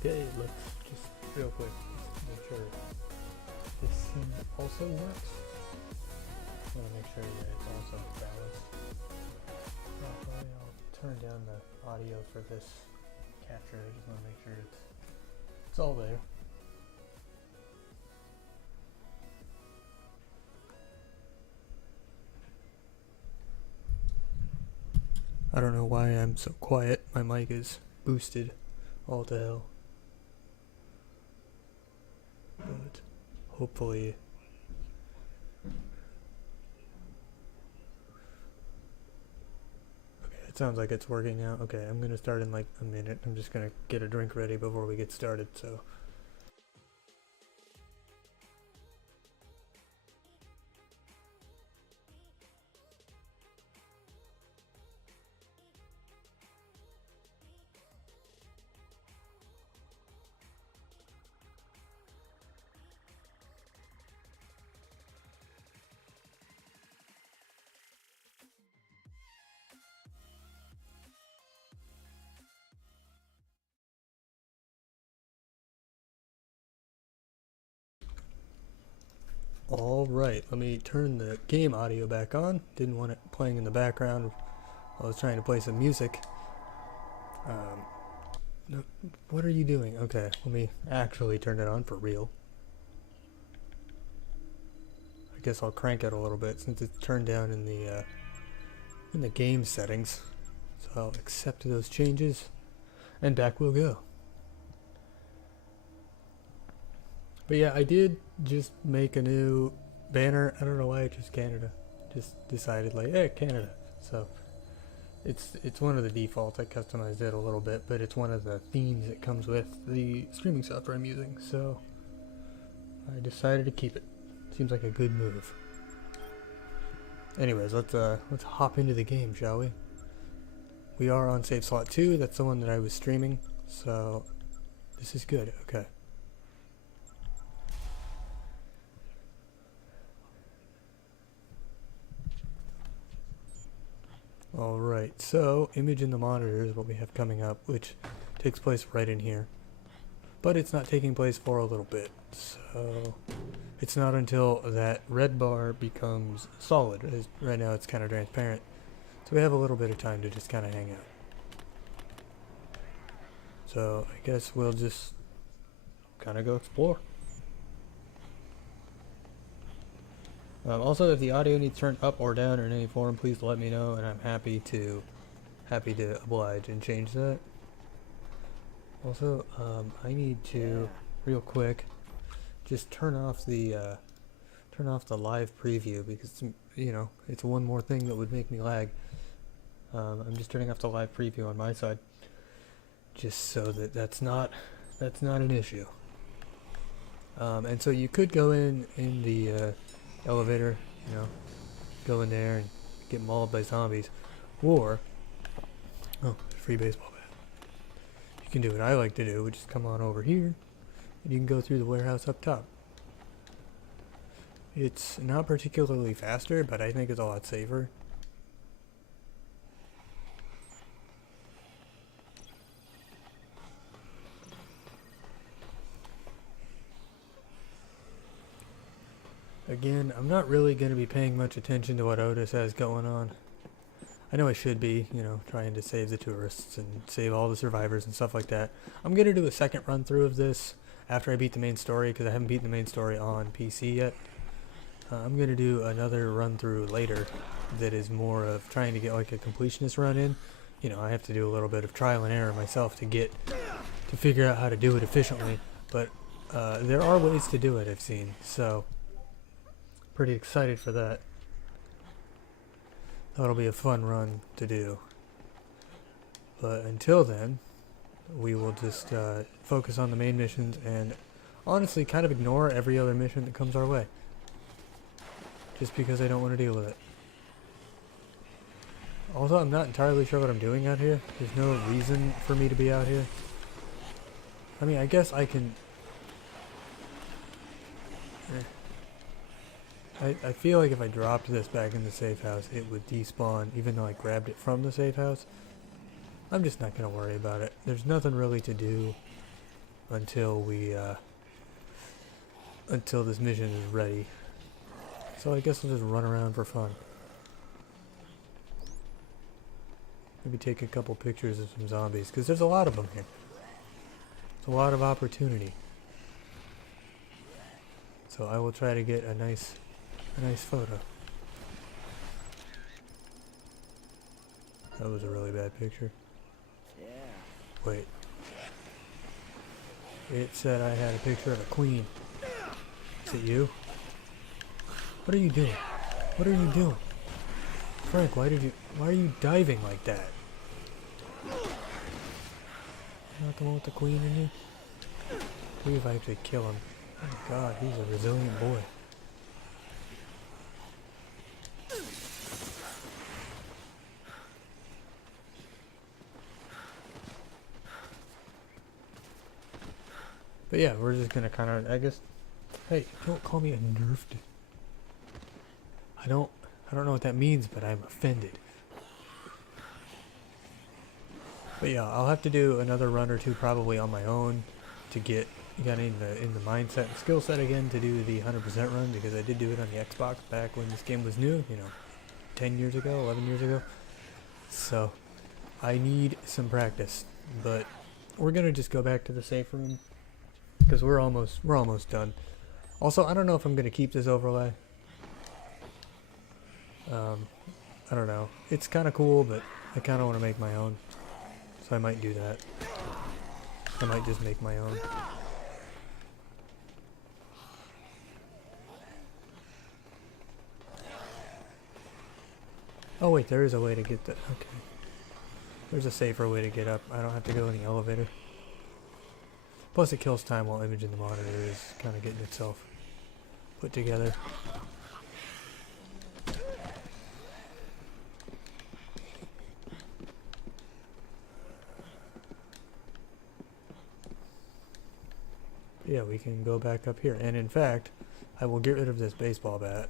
Okay, let's just real quick make sure this scene also works. I want to make sure that it's also balanced. Probably I'll turn down the audio for this capture. I just want to make sure it's all there. I don't know why I'm so quiet. My mic is boosted all to hell. But hopefully it sounds like it's working now. Okay, I'm gonna start in like a minute. I'm just gonna get a drink ready before we get started, so. Alright, let me turn the game audio back on. Didn't want it playing in the background while I was trying to play some music. No, what are you doing? Okay, let me actually turn it on for real. I guess I'll crank it a little bit since it's turned down in the game settings. So I'll accept those changes and back we'll go. But yeah, I did just make a new banner. I don't know why I chose Canada. Just decided like, hey, Canada. So it's one of the defaults. I customized it a little bit, but it's one of the themes that comes with the streaming software I'm using. So I decided to keep it. Seems like a good move. Anyways, let's hop into the game, shall we? We are on save slot 2. That's the one that I was streaming. So this is good. Okay. Alright, so image in the monitor is what we have coming up, which takes place right in here. But it's not taking place for a little bit, so it's not until that red bar becomes solid. Right now it's kind of transparent, so we have a little bit of time to just kind of hang out. So I guess we'll just kind of go explore. Also, if the audio needs turned up or down in any form, please let me know, and I'm happy to oblige and change that. Also, I need to real quick just turn off the live preview because it's one more thing that would make me lag. I'm just turning off the live preview on my side, just so that that's not an issue. And so you could go in the elevator, go in there and get mauled by zombies, or free baseball bat. You can do what I like to do, which is come on over here and you can go through the warehouse up top. It's not particularly faster, but I think it's a lot safer. Again, I'm not really going to be paying much attention to what Otis has going on. I know I should be, trying to save the tourists and save all the survivors and stuff like that. I'm going to do a second run through of this after I beat the main story, because I haven't beaten the main story on PC yet. I'm going to do another run through later that is more of trying to get like a completionist run in. I have to do a little bit of trial and error myself to figure out how to do it efficiently, but there are ways to do it, I've seen, so pretty excited for that. That'll be a fun run to do. But until then, we will just focus on the main missions and honestly kind of ignore every other mission that comes our way. Just because I don't want to deal with it. Also, I'm not entirely sure what I'm doing out here. There's no reason for me to be out here. I mean, I guess I can... I feel like if I dropped this back in the safe house, it would despawn, even though I grabbed it from the safe house. I'm just not going to worry about it. There's nothing really to do until until this mission is ready. So I guess I'll just run around for fun. Maybe take a couple pictures of some zombies, because there's a lot of them here. It's a lot of opportunity. So I will try to get a nice photo. That was a really bad picture. Yeah. Wait. It said I had a picture of a queen. Is it you? What are you doing? What are you doing? Frank, why are you diving like that? Not the one with the queen in you? Maybe if I actually kill him. Oh my god, he's a resilient boy. But yeah, we're just gonna kind of, I guess. Hey, don't call me a nerfed. I don't know what that means, but I'm offended. But yeah, I'll have to do another run or two probably on my own to get in the mindset and skill set again to do the 100% run, because I did do it on the Xbox back when this game was new, 10 years ago, 11 years ago. So I need some practice, but we're gonna just go back to the safe room because we're almost done. Also, I don't know if I'm gonna keep this overlay. I don't know. It's kind of cool, but I kind of want to make my own. So I might do that. I might just make my own. Oh wait, there is a way to get that. Okay. There's a safer way to get up. I don't have to go in the elevator. Plus it kills time while imaging the monitor is kind of getting itself put together. Yeah, we can go back up here. And in fact, I will get rid of this baseball bat.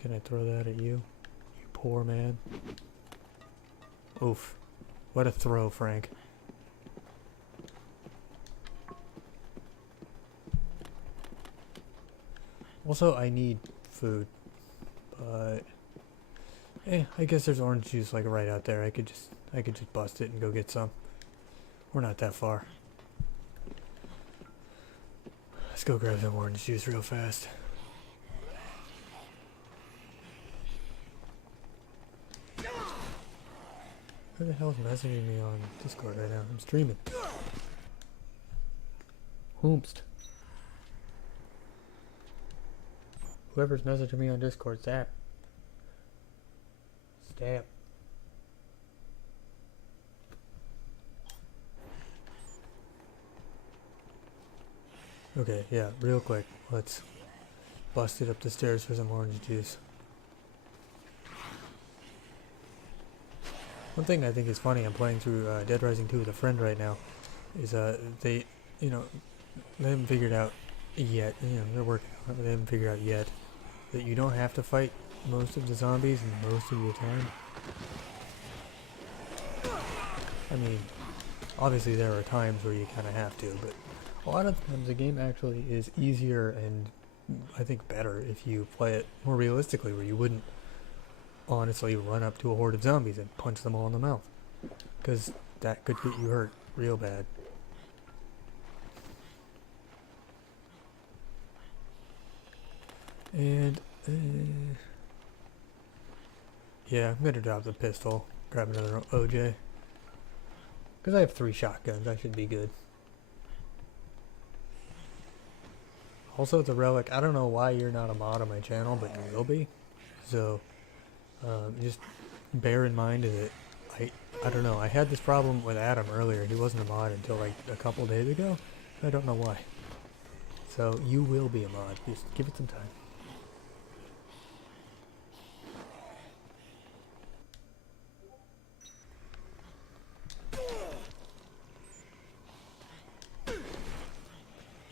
Can I throw that at you? You poor man. Oof. What a throw, Frank. Also, I need food. But I guess there's orange juice like right out there. I could just bust it and go get some. We're not that far. Let's go grab some orange juice real fast. Who the hell's messaging me on Discord right now? I'm streaming. Whoomst. Whoever's messaging me on Discord, stop. Stop. Okay, yeah, real quick. Let's bust it up the stairs for some orange juice. One thing I think is funny, I'm playing through Dead Rising 2 with a friend right now, is they haven't figured out yet, they're working on it, but they haven't figured out yet that you don't have to fight most of the zombies most of your time. I mean, obviously there are times where you kind of have to, but a lot of times the game actually is easier and I think better if you play it more realistically, where you wouldn't honestly run up to a horde of zombies and punch them all in the mouth, because that could get you hurt real bad. And yeah, I'm gonna drop the pistol, grab another OJ, because I have 3 shotguns. I should be good. Also, the relic, I don't know why you're not a mod on my channel, but you will be. So just bear in mind that I don't know, I had this problem with Adam earlier. He wasn't a mod until like a couple days ago. I don't know why. So you will be a mod. Just give it some time.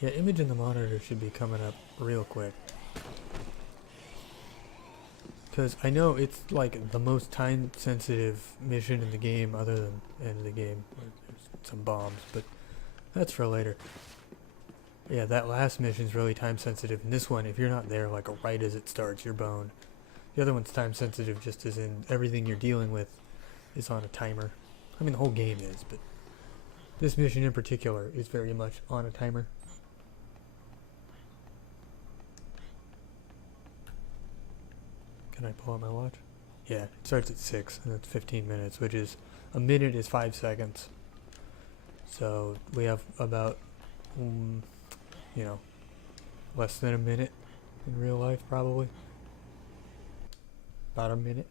Yeah, image in the monitor should be coming up real quick. Because I know it's like the most time sensitive mission in the game, other than end of the game. There's some bombs, but that's for later. Yeah, that last mission is really time sensitive, and this one, if you're not there like right as it starts, you're boned. The other one's time sensitive just as in everything you're dealing with is on a timer. I mean, the whole game is, but this mission in particular is very much on a timer. Can I pull out my watch? Yeah, it starts at 6 and it's 15 minutes, which is a minute is 5 seconds. So we have about, you know, less than a minute in real life, probably. About a minute.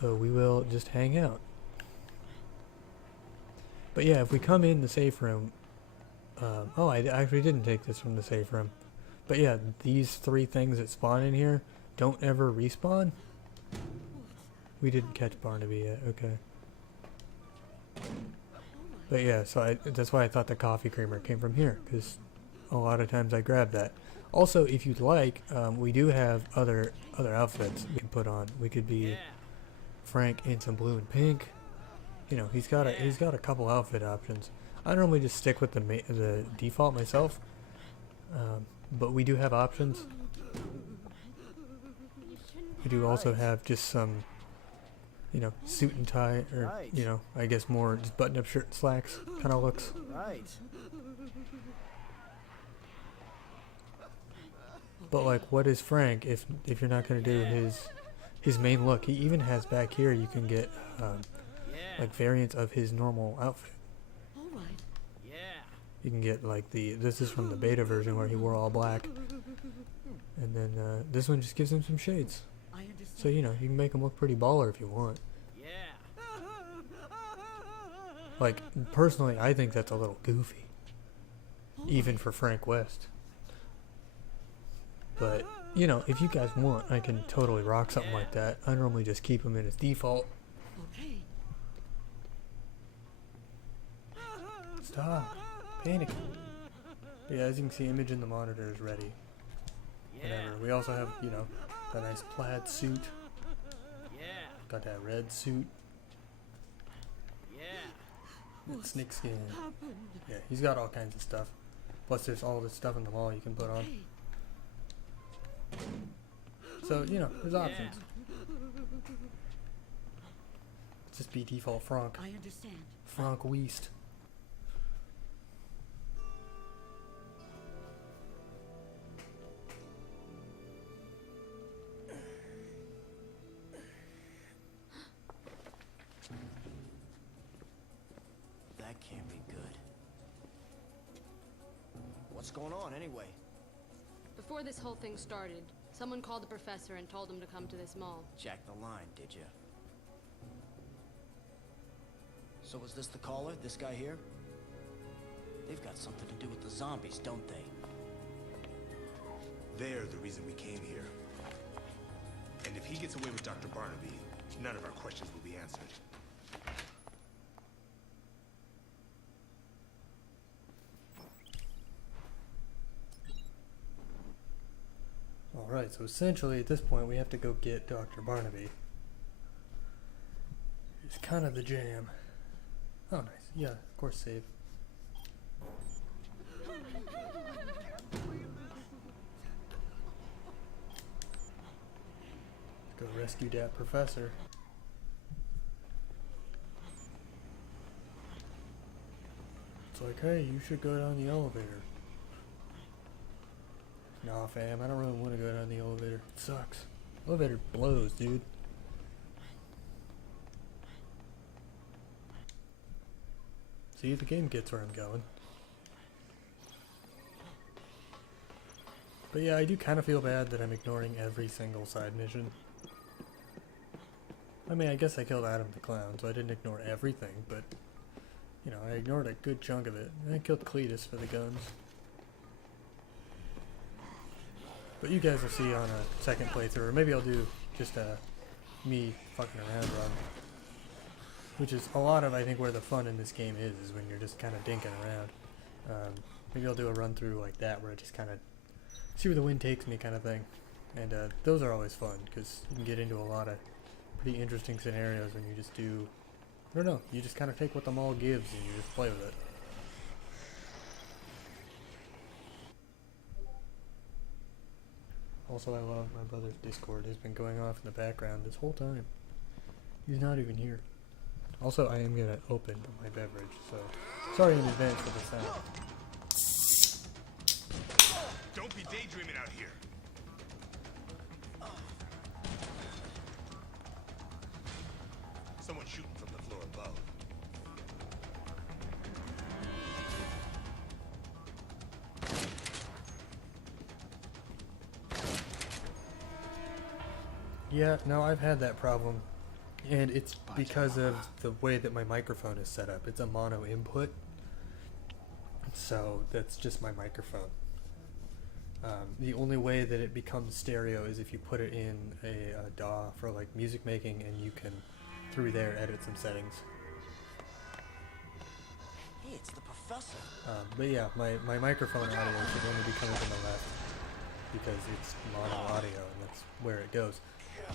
So we will just hang out. But yeah, if we come in the safe room, oh, I actually didn't take this from the safe room. But yeah, these 3 things that spawn in here don't ever respawn. We didn't catch Barnaby yet, okay. But yeah, so that's why I thought the coffee creamer came from here, because a lot of times I grab that. Also, if you'd like, we do have other outfits we can put on. We could be Frank in some blue and pink. You know, he's got a couple outfit options. I normally just stick with the default myself, but we do have options. We do also have just some, you know, suit and tie, or you know, I guess more just button-up shirt and slacks kind of looks. But like, what is Frank if you're not gonna do his main look? He even has back here you can get like variants of his normal outfit. You can get like this is from the beta version where he wore all black, and then this one just gives him some shades. So you know, you can make him look pretty baller if you want. Like, personally, I think that's a little goofy, even for Frank West. But you know, if you guys want, I can totally rock something like that. I normally just keep him in his default. Stop panicking. Yeah, as you can see, image in the monitor is ready. Whatever. We also have, you know, that nice plaid suit. Got that red suit. That snake skin. Yeah, he's got all kinds of stuff. Plus, there's all this stuff in the mall you can put on. So, you know, there's options. Just be default Frank. I understand. Frank West. That can't be good. What's going on anyway? Before this whole thing started, someone called the professor and told him to come to this mall. Jack the line, did you? So was this the caller, this guy here? They've got something to do with the zombies, don't they? They're the reason we came here. And if he gets away with Dr. Barnaby, none of our questions will be answered. Alright, so essentially at this point we have to go get Dr. Barnaby. It's kind of the jam. Oh, nice. Yeah, of course, save. Let's go rescue that professor. It's like, hey, you should go down the elevator. Nah, fam, I don't really want to go down the elevator. It sucks. Elevator blows, dude. See, the game gets where I'm going. But yeah, I do kind of feel bad that I'm ignoring every single side mission. I mean, I guess I killed Adam the Clown, so I didn't ignore everything, but, you know, I ignored a good chunk of it. And I killed Cletus for the guns. But you guys will see on a second playthrough, or maybe I'll do just me fucking around run. Which is a lot of, I think, where the fun in this game is when you're just kind of dinking around. Maybe I'll do a run through like that, where I just kind of see where the wind takes me kind of thing. And those are always fun, because you can get into a lot of pretty interesting scenarios when you just do, I don't know, you just kind of take what the mall gives and you just play with it. Also, I love my brother's Discord. Has been going off in the background this whole time. He's not even here. Also, I am gonna open my beverage, so sorry in advance for the sound. Don't be daydreaming out here. Someone's shooting from the floor above. Yeah, no, I've had that problem. And it's because of the way that my microphone is set up. It's a mono input. So that's just my microphone. The only way that it becomes stereo is if you put it in a DAW for like music making, and you can, through there, edit some settings. Hey, it's the professor. But yeah, my microphone audio should only be coming from the left because it's mono audio and that's where it goes.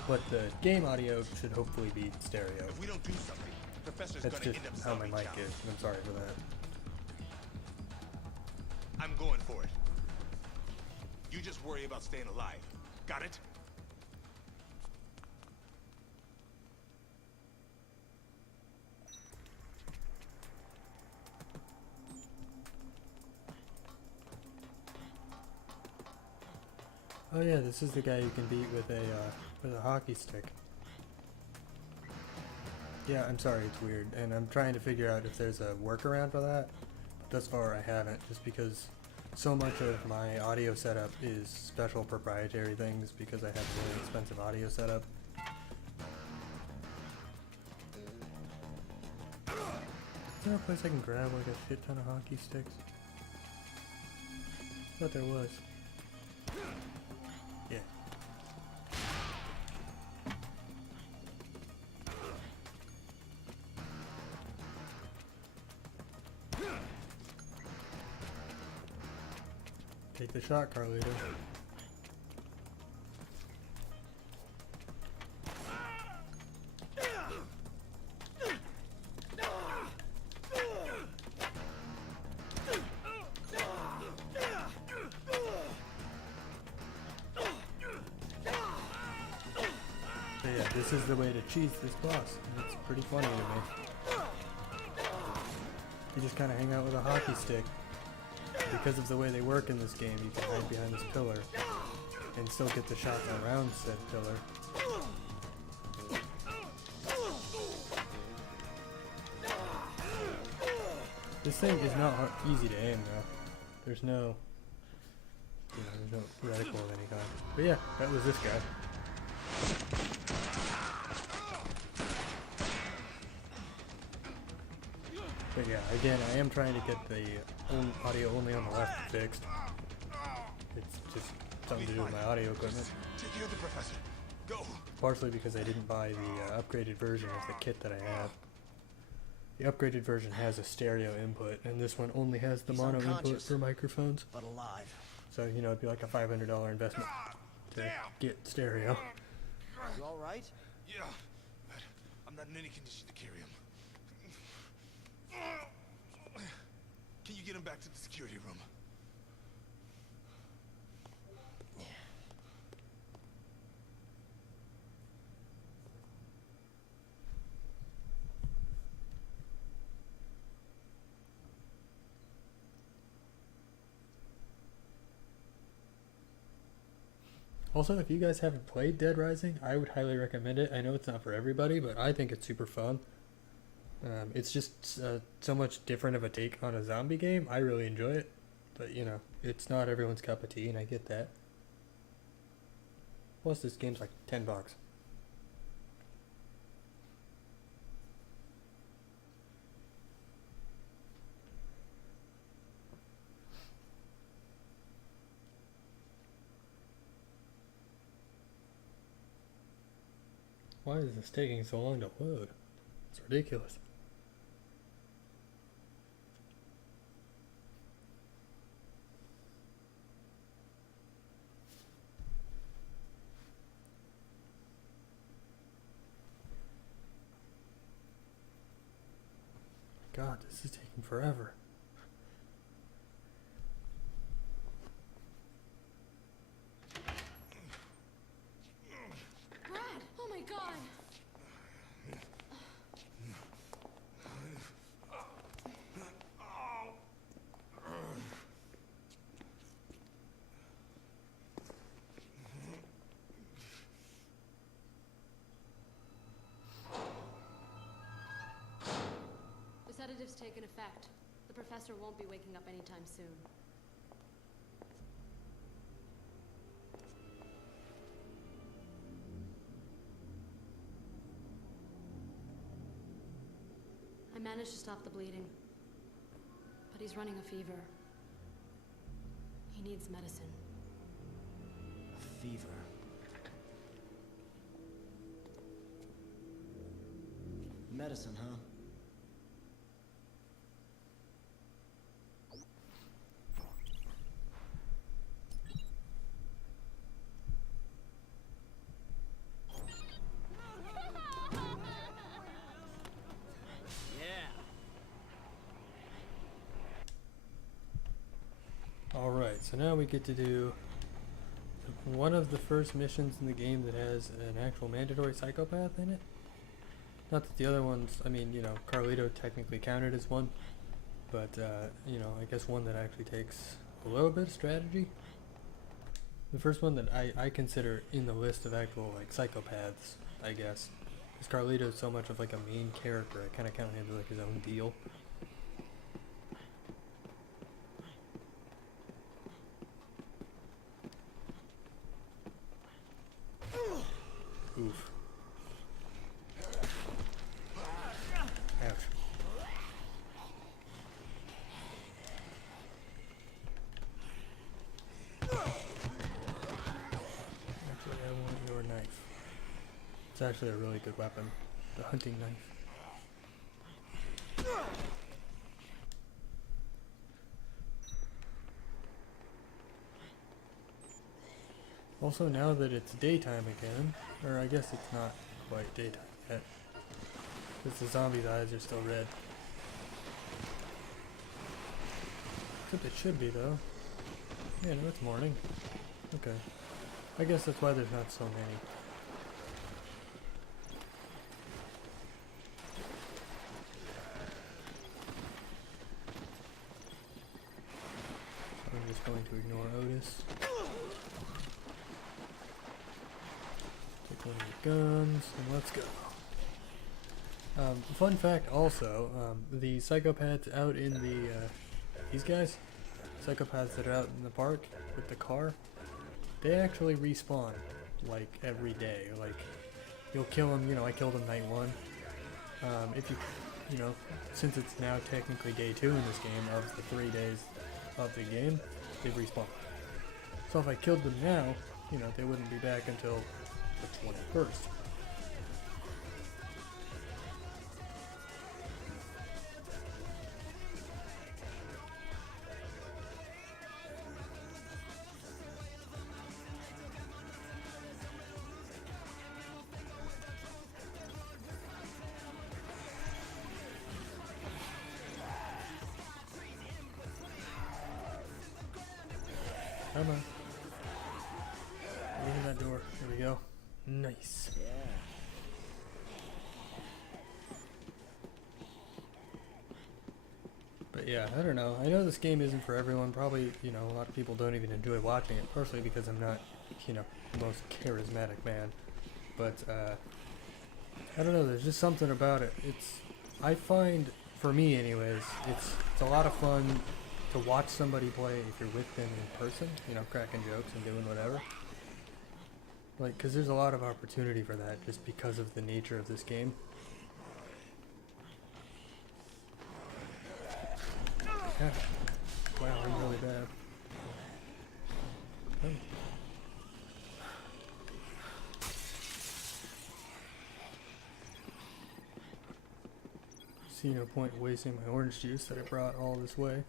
But the game audio should hopefully be stereo. If we don't do something, the professor's That's gonna just end up how my zombie mic town. is, and I'm sorry for that. I'm going for it. You just worry about staying alive. Got it? Oh yeah, this is the guy you can beat with a hockey stick. Yeah, I'm sorry, it's weird, and I'm trying to figure out if there's a workaround for that. Thus far, I haven't, just because so much of my audio setup is special proprietary things because I have a really expensive audio setup. Is there a place I can grab like a shit ton of hockey sticks? Thought there was. Yeah. Take the shot, Carlito. So yeah, this is the way to cheese this boss, and it's pretty funny to me. You just kind of hang out with a hockey stick. Because of the way they work in this game, you can hide behind this pillar and still get the shots around said pillar. This thing is not easy to aim though. There's no, there's no reticle of any kind. But yeah, that was this guy. But yeah, again, I am trying to get the audio only on the left fixed. It's just something to do with my audio equipment. Take care of the professor. Go. Partially because I didn't buy the upgraded version of the kit that I have. The upgraded version has a stereo input, and this one only has the He's mono input unconscious, for microphones. but alive. So, you know, it'd be like a $500 investment to get stereo. You all right? Yeah, but I'm not in any condition to carry him. Can you get him back to the security room? Also, if you guys haven't played Dead Rising, I would highly recommend it. I know it's not for everybody, but I think it's super fun. It's just so much different of a take on a zombie game. I really enjoy it, but you know, it's not everyone's cup of tea, and I get that. Plus, this game's like $10. Why is this taking so long to load? It's ridiculous. god, this is taking forever. Brad! Oh my god! The sedative's taken effect. The professor won't be waking up anytime soon. I managed to stop the bleeding, but he's running a fever. He needs medicine. A fever. Medicine, huh? Alright, so now we get to do one of the first missions in the game that has an actual mandatory psychopath in it. Not that the other ones, I mean, you know, Carlito technically counted as one, but, you know, I guess one that actually takes a little bit of strategy. The first one that I consider in the list of actual, like, psychopaths, I guess, is Carlito's so much of, like, a main character. I kind of count him as, like, his own deal. Oof. Ouch. Actually, I want your knife. It's actually a really good weapon. The hunting knife. Also, now that it's daytime again, or I guess it's not quite daytime yet, because the zombie's eyes are still red. Except it should be, though. Yeah, no, it's morning. Okay. I guess that's why there's not so many. I'm just going to ignore Otis. Take one of the guns, and let's go. Fun fact also, the psychopaths out in the, these guys, psychopaths that are out in the park with the car, they actually respawn, like, every day. Like, you'll kill them, you know, I killed them night one. If you know, since it's now technically day 2 in this game, of the 3 days of the game, they've respawned. So if I killed them now, you know, they wouldn't be back until the 21st. Come on. Get in that door. There we go. Nice. Yeah. But yeah, I don't know. I know this game isn't for everyone. Probably, you know, a lot of people don't even enjoy watching it. Partially because I'm not, you know, the most charismatic man. But, I don't know. There's just something about it. I find, for me anyways, it's a lot of fun to watch somebody play if you're with them in person, you know, cracking jokes and doing whatever. Like, because there's a lot of opportunity for that just because of the nature of this game. Yeah. Wow, I'm really bad. Oh. See no point in wasting my orange juice that I brought all this way.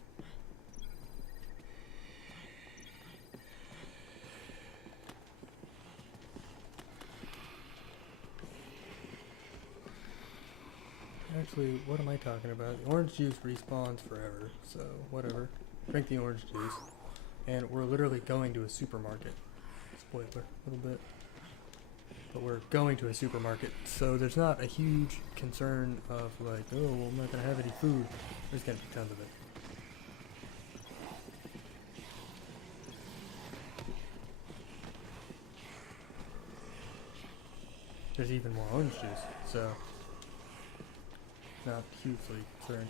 Actually, what am I talking about? The orange juice respawns forever, so whatever. Drink the orange juice. And we're literally going to a supermarket. Spoiler, a little bit. But we're going to a supermarket, so there's not a huge concern of like, oh, well, I'm not gonna have any food. There's gonna be tons of it. There's even more orange juice, so not hugely concerned.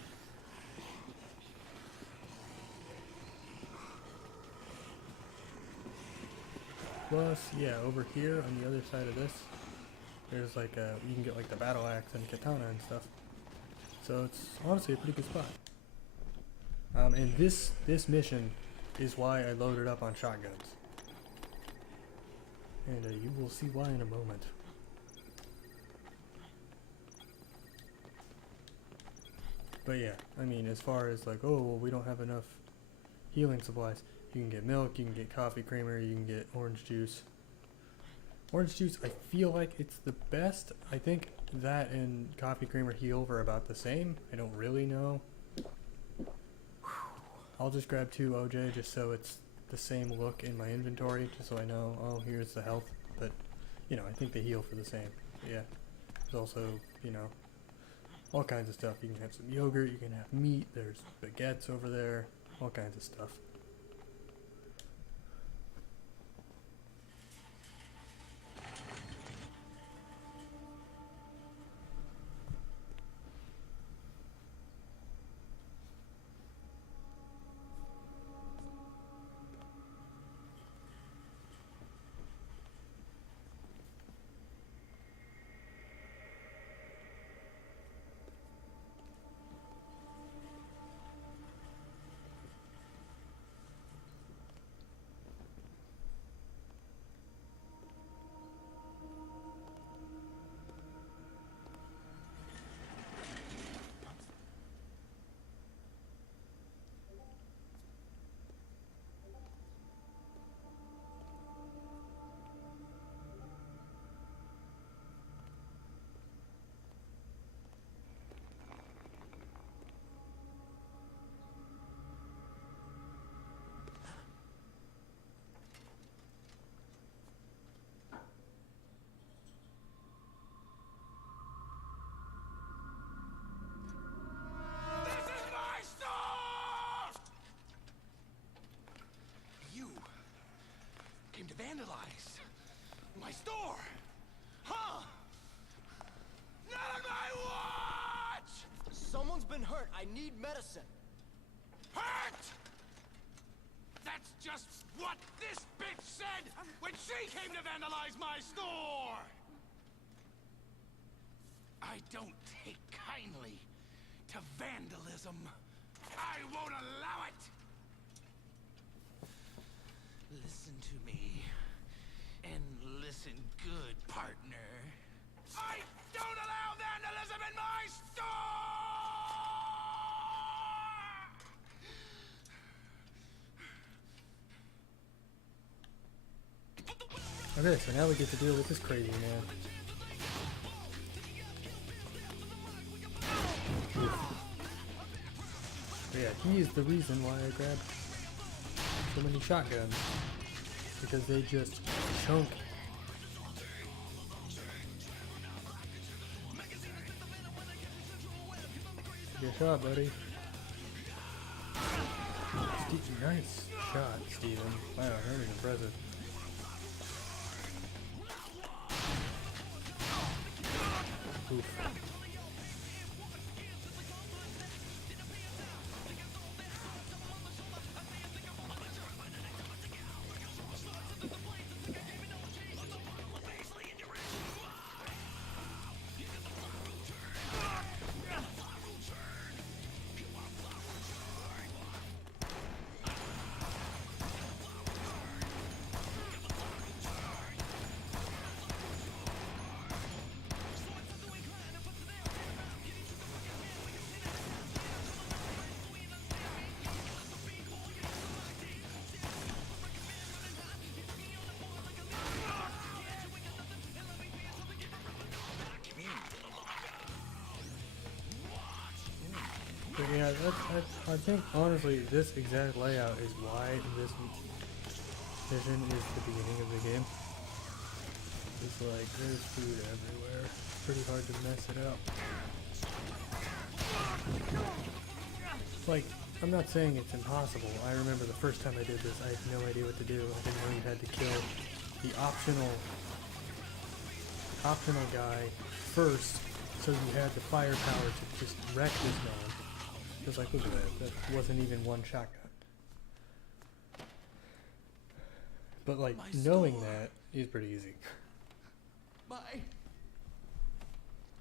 Plus, yeah, over here on the other side of this, there's like you can get like the battle axe and katana and stuff. So it's honestly a pretty good spot. And this mission is why I loaded up on shotguns. And you will see why in a moment. But yeah, I mean, as far as like, oh, well, we don't have enough healing supplies. You can get milk, you can get coffee creamer, you can get orange juice. Orange juice, I feel like it's the best. I think that and coffee creamer heal for about the same. I don't really know. I'll just grab 2 OJ just so it's the same look in my inventory, just so I know, oh, here's the health. But, you know, I think they heal for the same. But yeah, there's also, you know, all kinds of stuff. You can have some yogurt, you can have meat, there's baguettes over there, all kinds of stuff. To vandalize my store, huh? Not on my watch! Someone's been hurt. I need medicine. Hurt? That's just what this bitch said when she came to vandalize my store! I don't take kindly to vandalism. I won't allow it! Listen to me, and listen good, partner. I don't allow vandalism in my store! Okay, so now we get to deal with this crazy man. But yeah, he is the reason why I grabbed so many shotguns, because they just chunk. Good shot, buddy. Nice shot, Steven. Wow, that was impressive. Oof. But yeah, I think honestly this exact layout is why this mission is the beginning of the game. It's like there's food everywhere. Pretty hard to mess it up. Like, I'm not saying it's impossible. I remember the first time I did this, I had no idea what to do. I didn't know you had to kill the optional guy first, so you had the firepower to just wreck this man. It was like, look at that. That wasn't even one shotgun. But like, knowing that is pretty easy. My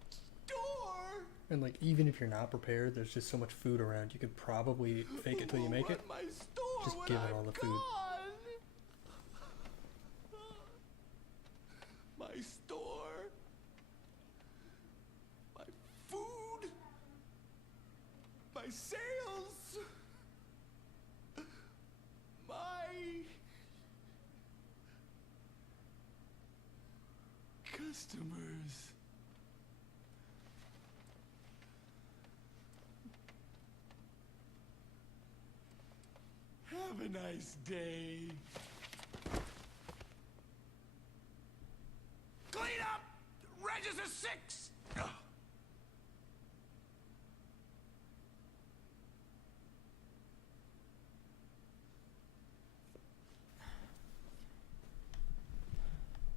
store. And like, even if you're not prepared, there's just so much food around. You could probably fake it till you make it. My store Just give it all the food. My store. My food. My sales. My customers. Have a nice day. Clean up! Register 6! Ugh.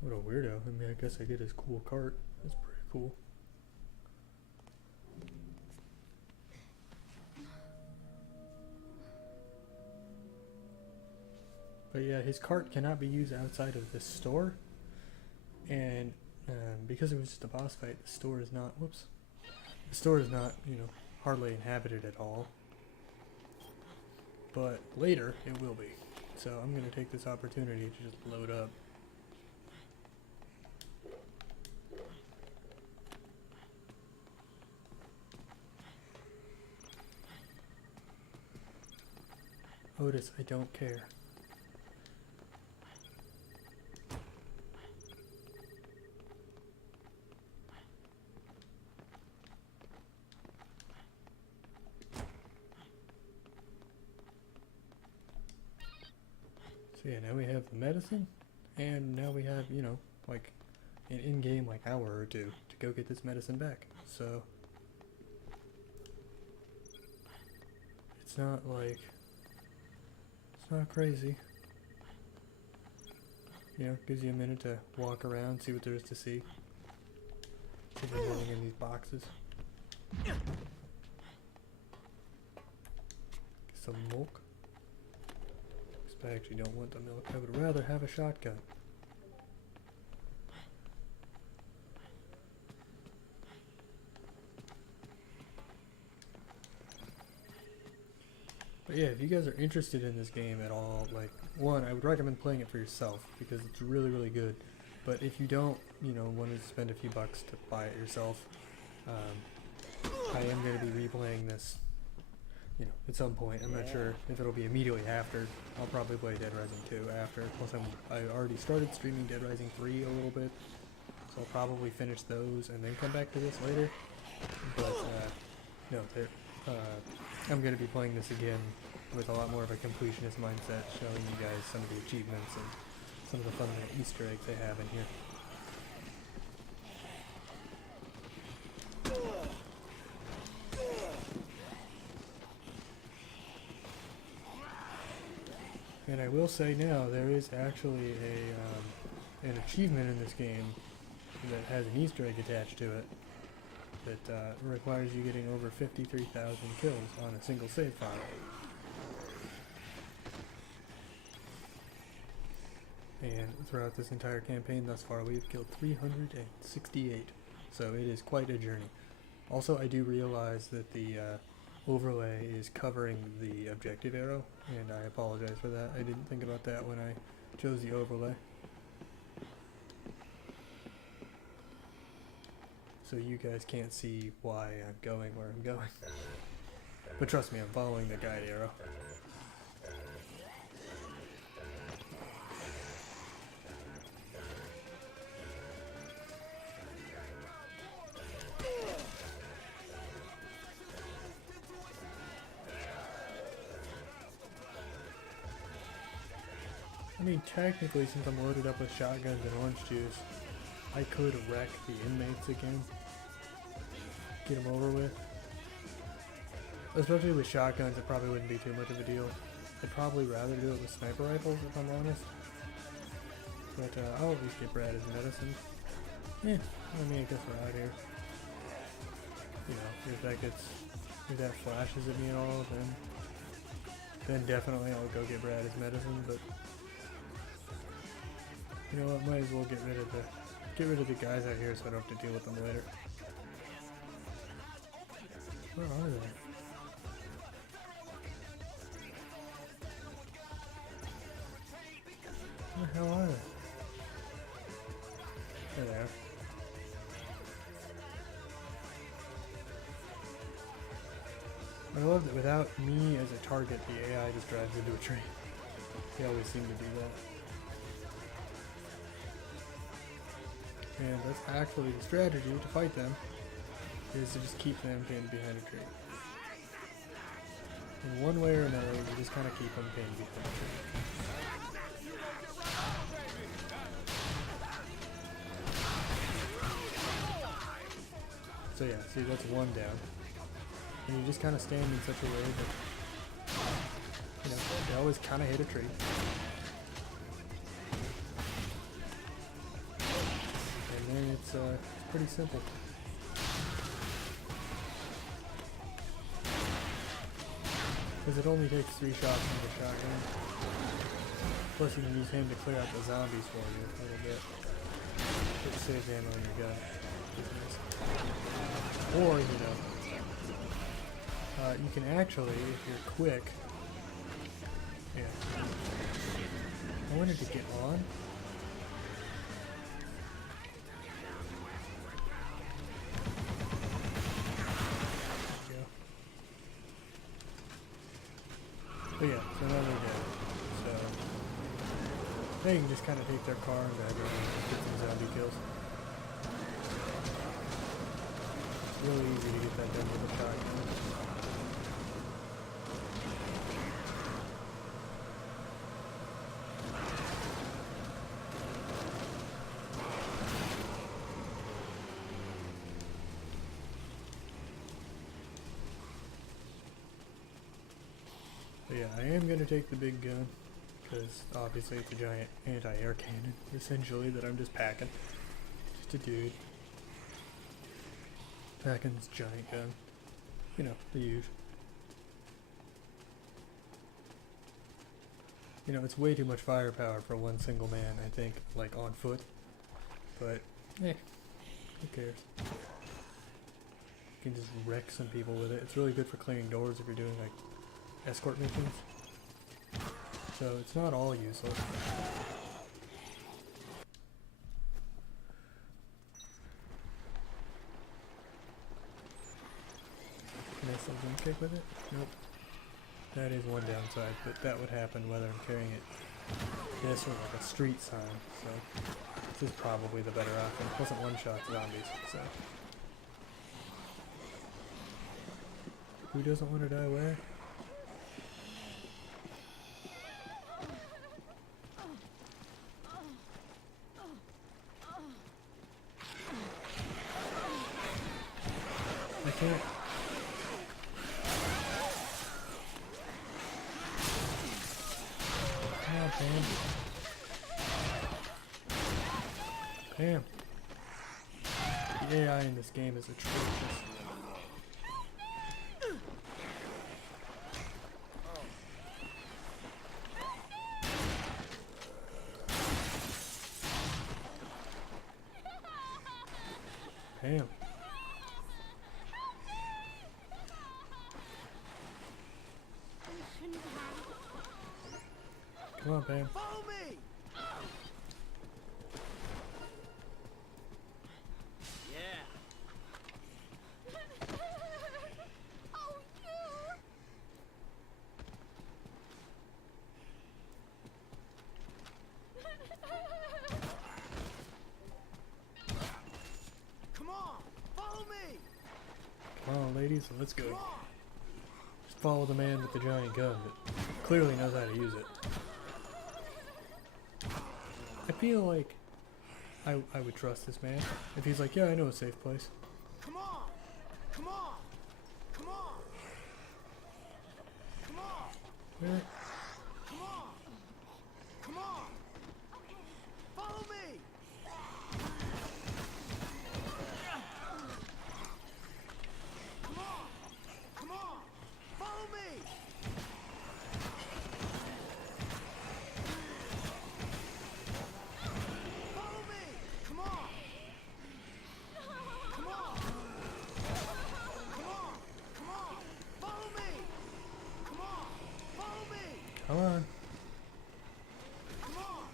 What a weirdo. I mean, I guess I get his cool cart. That's pretty cool. But yeah, his cart cannot be used outside of this store. And because it was just a boss fight, the store is not, whoops. The store is not, you know, hardly inhabited at all. But later, it will be. So I'm going to take this opportunity to just load up. Otis, I don't care. So yeah, now we have the medicine, and now we have, you know, like an in-game like hour or two to go get this medicine back. So it's not like, it's not crazy. You know, gives you a minute to walk around, see what there is to see. See what's running in these boxes. Get some milk. I actually don't want the milk. I would rather have a shotgun. But yeah, if you guys are interested in this game at all, like, one, I would recommend playing it for yourself because it's really, really good. But if you don't, you know, want to spend a few bucks to buy it yourself, I am going to be replaying this, you know, at some point. I'm not sure if it'll be immediately after. I'll probably play Dead Rising 2 after. Plus, I already started streaming Dead Rising 3 a little bit, so I'll probably finish those and then come back to this later. But no, I'm going to be playing this again with a lot more of a completionist mindset, showing you guys some of the achievements and some of the fun little Easter eggs they have in here. And I will say now, there is actually an achievement in this game that has an Easter egg attached to it that requires you getting over 53,000 kills on a single save file. And throughout this entire campaign thus far, we've killed 368. So it is quite a journey. Also, I do realize that the overlay is covering the objective arrow, and I apologize for that. I didn't think about that when I chose the overlay. So you guys can't see why I'm going where I'm going. But trust me, I'm following the guide arrow. I mean, technically, since I'm loaded up with shotguns and orange juice, I could wreck the inmates again. Get them over with. Especially with shotguns, it probably wouldn't be too much of a deal. I'd probably rather do it with sniper rifles, if I'm honest. But I'll at least get Brad his medicine. Yeah, I mean, I guess we're out here. You know, if that flashes at me at all, then definitely I'll go get Brad his medicine. But you know what? Might as well get rid of the guys out here so I don't have to deal with them later. Where are they? Where the hell are they? There they are. I love that without me as a target, the AI just drives into a tree. They always seem to do that. And that's actually the strategy to fight them, is to just keep them pinned behind a tree. In one way or another, you just kind of keep them pinned behind a tree. So yeah, see, that's one down. And you just kind of stand in such a way that, you know, they always kind of hit a tree. And then it's pretty simple. Because it only takes 3 shots from the shotgun. Plus you can use him to clear out the zombies for you a little bit. Put save ammo in your gun. Or, you know, you can actually, if you're quick, yeah. I wanted to get on. There you go. But yeah, so now they're dead. So they can just kind of take their car and drive around and get some zombie kills. It's really easy to get that done with a shotgun. But yeah, I am going to take the big gun, because obviously it's a giant anti-air cannon, essentially, that I'm just packing. Just a dude. Packing this giant gun. You know, the huge. You know, it's way too much firepower for one single man, I think, like on foot. But, who cares? You can just wreck some people with it. It's really good for clearing doors if you're doing like escort missions. So it's not all useless. Can I still jump kick with it? Nope. That is one downside, but that would happen whether I'm carrying it this or like a street sign, so this is probably the better option. Plus it one-shots zombies, so. Who doesn't want to die where? I can't. Oh, Pam. Pam. The AI in this game is atrocious. Pam. Come on, Pam. Follow me! Yeah. Oh, you! Come on! Follow me! Come on, ladies, let's go. Just follow the man with the giant gun that clearly knows how to use it. feel like I would trust this man if he's like, yeah, I know a safe place. Come on! Come on! Come on! Come on! Where? Come on! Come on! Follow me! Come on! Come on! Follow me! Follow me! Come on! Come on! Come on! Come on! Follow me! Come on! Follow me! Come on. Come on!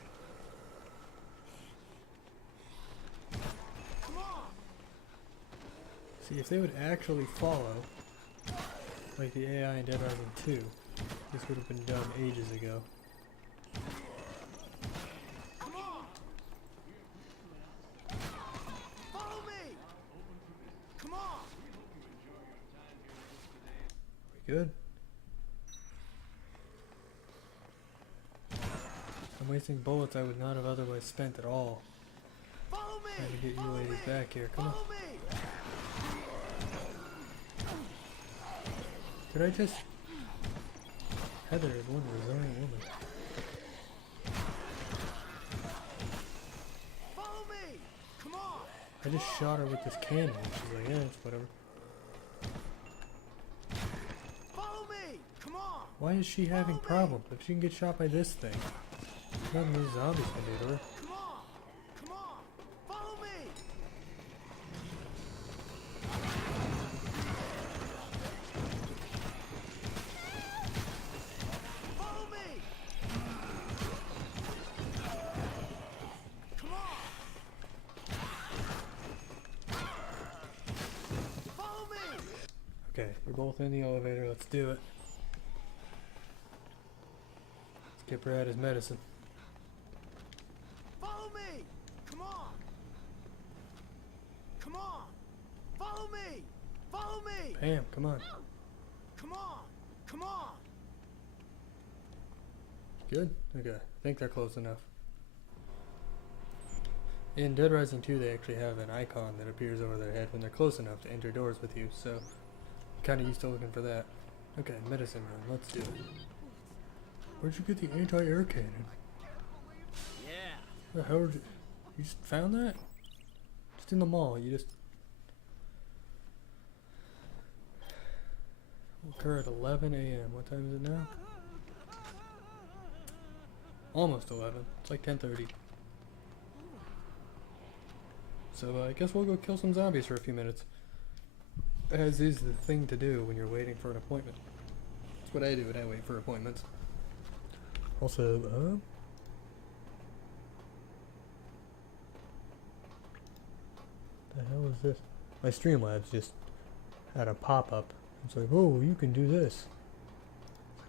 Come on! See, if they would actually follow, like the AI in Dead Rising 2, this would have been done ages ago. Come on! Follow me! Come on! We good? I'm wasting bullets I would not have otherwise spent at all. Follow me! Trying to get you Follow ladies me! back here. Come on. Follow me! Did I just... Heather is one resilient woman. Follow me! Come on! I just shot her with this cannon. She's like, yeah, it's whatever. Follow me! Come on! Why is she having problems? If she can get shot by this thing, nothing these zombies can do to her. Come on! Come on! Follow me! Follow me! Come on! Follow me! Okay, you're both in the elevator. Let's do it. Let's get Brad his medicine. Follow me! Come on! Come on! Follow me! Follow me! Bam, come on. Come on! Come on! Good? Okay, I think they're close enough. In Dead Rising 2, they actually have an icon that appears over their head when they're close enough to enter doors with you, so kind of used to looking for that. Okay, medicine room, let's do it. Where'd you get the anti-air cannon? Yeah! The hell did you just found that? Just in the mall, you just... Will occur at 11 a.m. What time is it now? Almost 11. It's like 10:30. So I guess we'll go kill some zombies for a few minutes. As is the thing to do when you're waiting for an appointment. That's what I do when I wait for appointments. Also, the hell is this? My Streamlabs just had a pop-up. It's like, oh, you can do this.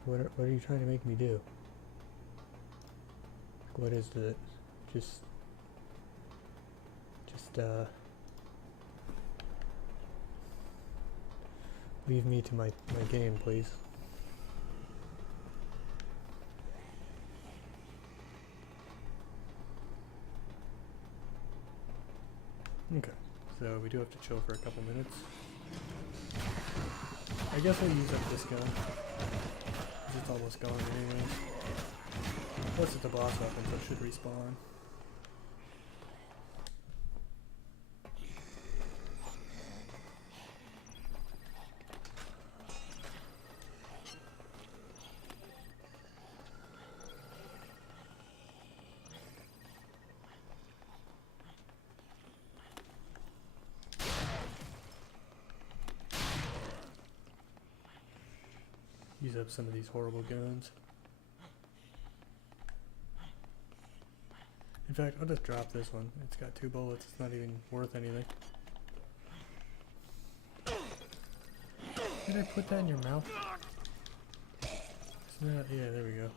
What are you trying to make me do? What is it? Just leave me to my game, please. Okay, so we do have to chill for a couple minutes. I guess I'll use up this gun. 'Cause it's almost gone anyways. Plus it's a boss weapon, so it should respawn. Use up some of these horrible guns. In fact, I'll just drop this one. It's got 2 bullets. It's not even worth anything. Did I put that in your mouth? It's not, yeah, there we go.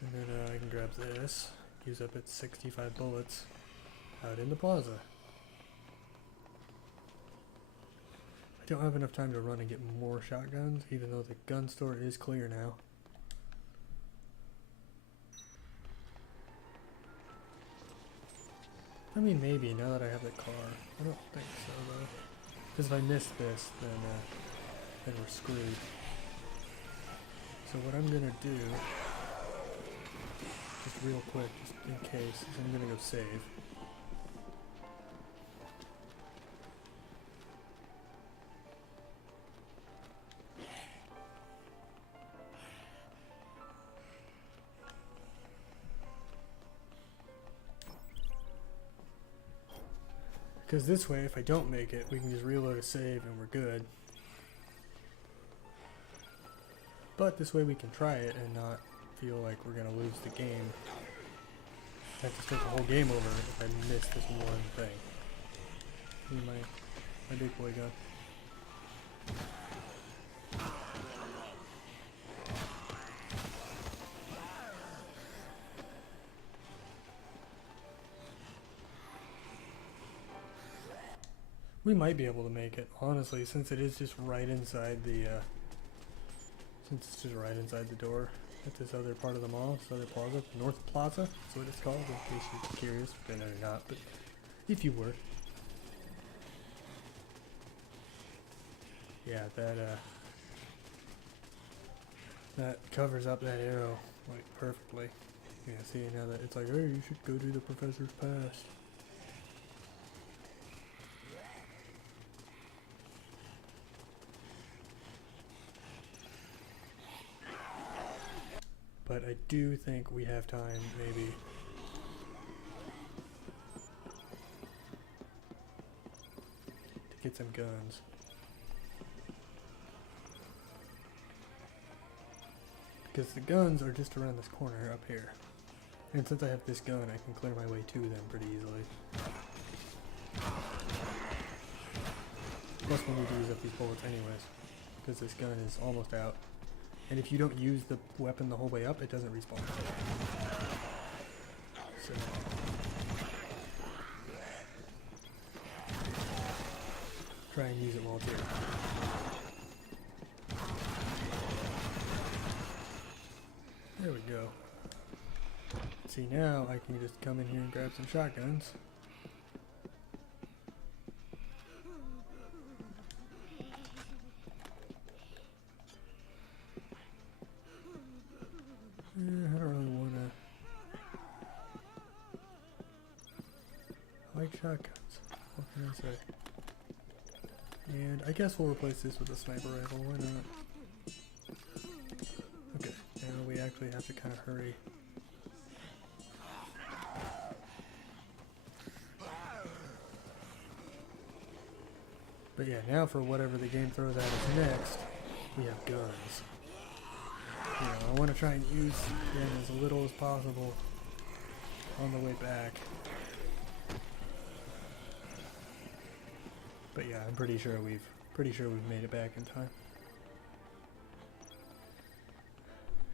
And then I can grab this. Use up its 65 bullets. Out in the plaza. I don't have enough time to run and get more shotguns, even though the gun store is clear now. I mean, maybe, now that I have the car. I don't think so, though. Because if I miss this, then we're screwed. So what I'm gonna do, just real quick, just in case, is I'm gonna go save. Because this way, if I don't make it, we can just reload a save and we're good. But this way we can try it and not feel like we're going to lose the game. I have to start the whole game over if I miss this one thing. Give me my big boy gun. We might be able to make it, honestly, since it is just right inside the, door at this other part of the mall, this other plaza, North Plaza, that's what it's called, in case you're curious, but no, you're not, but if you were. Yeah, that covers up that arrow, like, perfectly. Yeah, see, now that it's like, hey, you should go do the professor's past. But I do think we have time, maybe. To get some guns. Because the guns are just around this corner up here. And since I have this gun, I can clear my way to them pretty easily. Plus we need to use up these bullets anyways. Because this gun is almost out. And if you don't use the weapon the whole way up, it doesn't respawn. So. Try and use it while it's here. There we go. See, now I can just come in here and grab some shotguns. I don't really want to. I like shotguns. What can I say? And I guess we'll replace this with a sniper rifle. Why not? Okay, now we actually have to kind of hurry. But yeah, now for whatever the game throws at us next, we have guns. You know, I want to try and use them as little as possible on the way back. But yeah, I'm pretty sure we've made it back in time.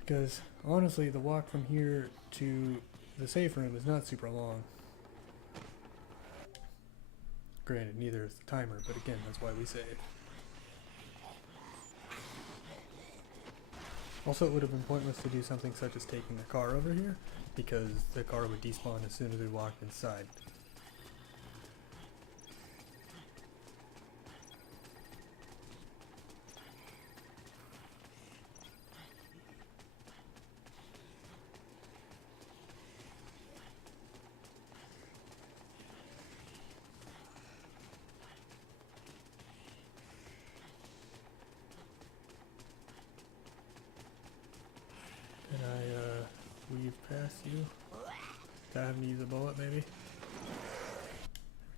Because honestly, the walk from here to the safe room is not super long. Granted, neither is the timer, but again, that's why we save. Also, it would have been pointless to do something such as taking the car over here, because the car would despawn as soon as we walked inside. Can I weave past you? Do I have to use a bullet, maybe? There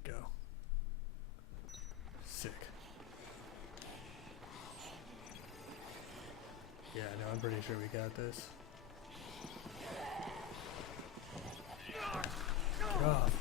we go. Sick. Yeah, no, I'm pretty sure we got this. Get off.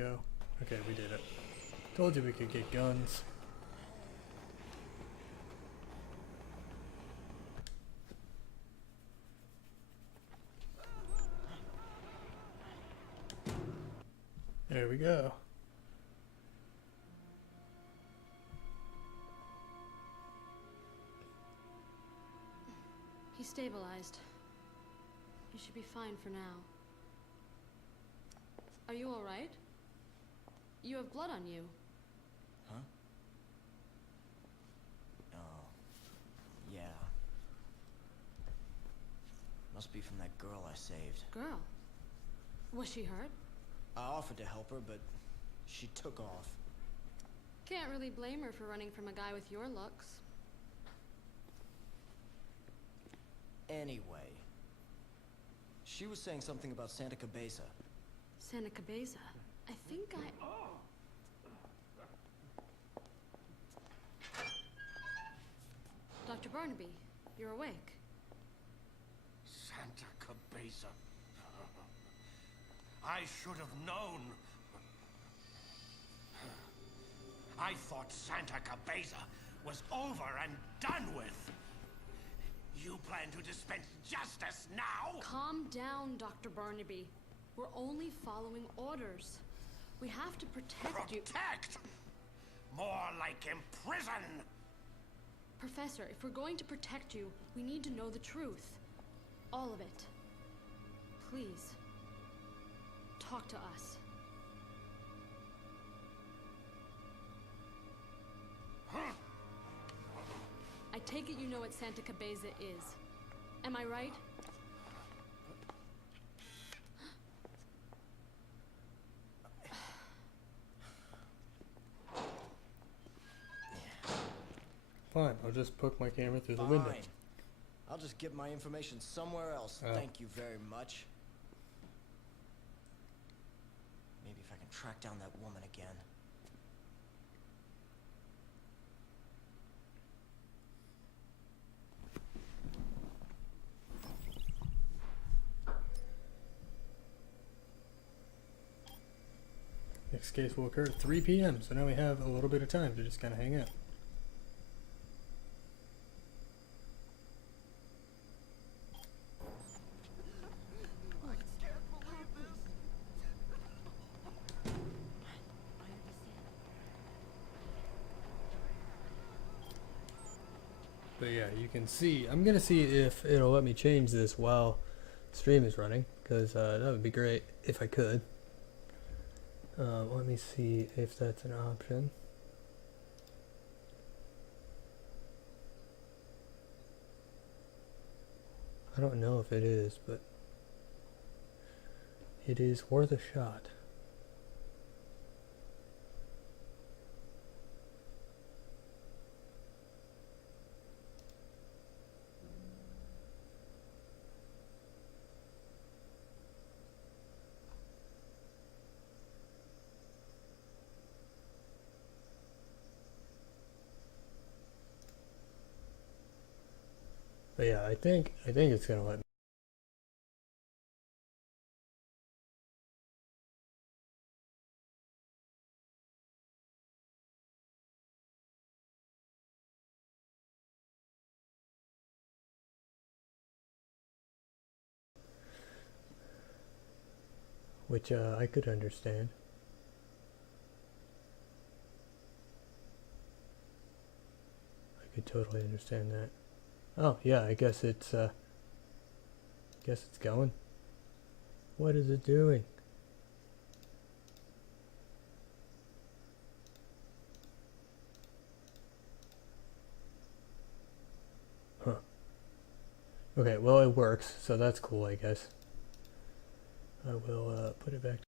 go. Okay, we did it. Told you we could get guns. There we go. He's stabilized. You should be fine for now. Are you all right? You have blood on you. Huh? Oh. Yeah. Must be from that girl I saved. Girl? Was she hurt? I offered to help her, but she took off. Can't really blame her for running from a guy with your looks. Anyway, she was saying something about Santa Cabeza. Santa Cabeza. I think Dr. Barnaby, you're awake. Santa Cabeza. I should have known. I thought Santa Cabeza was over and done with. You plan to dispense justice now? Calm down, Dr. Barnaby. We're only following orders. We have to protect you. Protect? More like imprison. Professor, if we're going to protect you, we need to know the truth. All of it. Please. Talk to us. I take it you know what Santa Cabeza is. Am I right? Fine, I'll just poke my camera through the window. Fine. I'll just get my information somewhere else. Oh. Thank you very much. Maybe if I can track down that woman again. Next case will occur at 3 p.m., so now we have a little bit of time to just kind of hang out. But yeah, you can see, I'm going to see if it'll let me change this while the stream is running, because that would be great if I could. Let me see if that's an option. I don't know if it is, but it is worth a shot. But yeah, I think it's gonna let me. Which I could understand. I could totally understand that. Oh yeah, I guess it's going. What is it doing? Huh. Okay, well it works, so that's cool, I guess. I will put it back.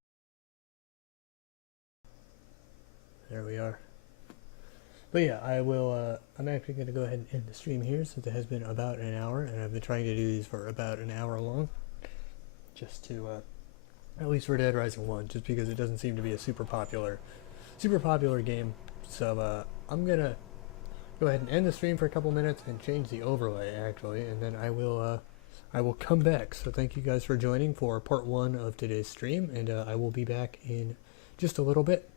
There we are. But yeah, I will, I'm actually going to go ahead and end the stream here since it has been about an hour, and I've been trying to do these for about an hour long. Just to, at least for Dead Rising 1, just because it doesn't seem to be a super popular game. So, I'm going to go ahead and end the stream for a couple minutes and change the overlay, actually, and then I will come back. So thank you guys for joining for part 1 of today's stream, and I will be back in just a little bit.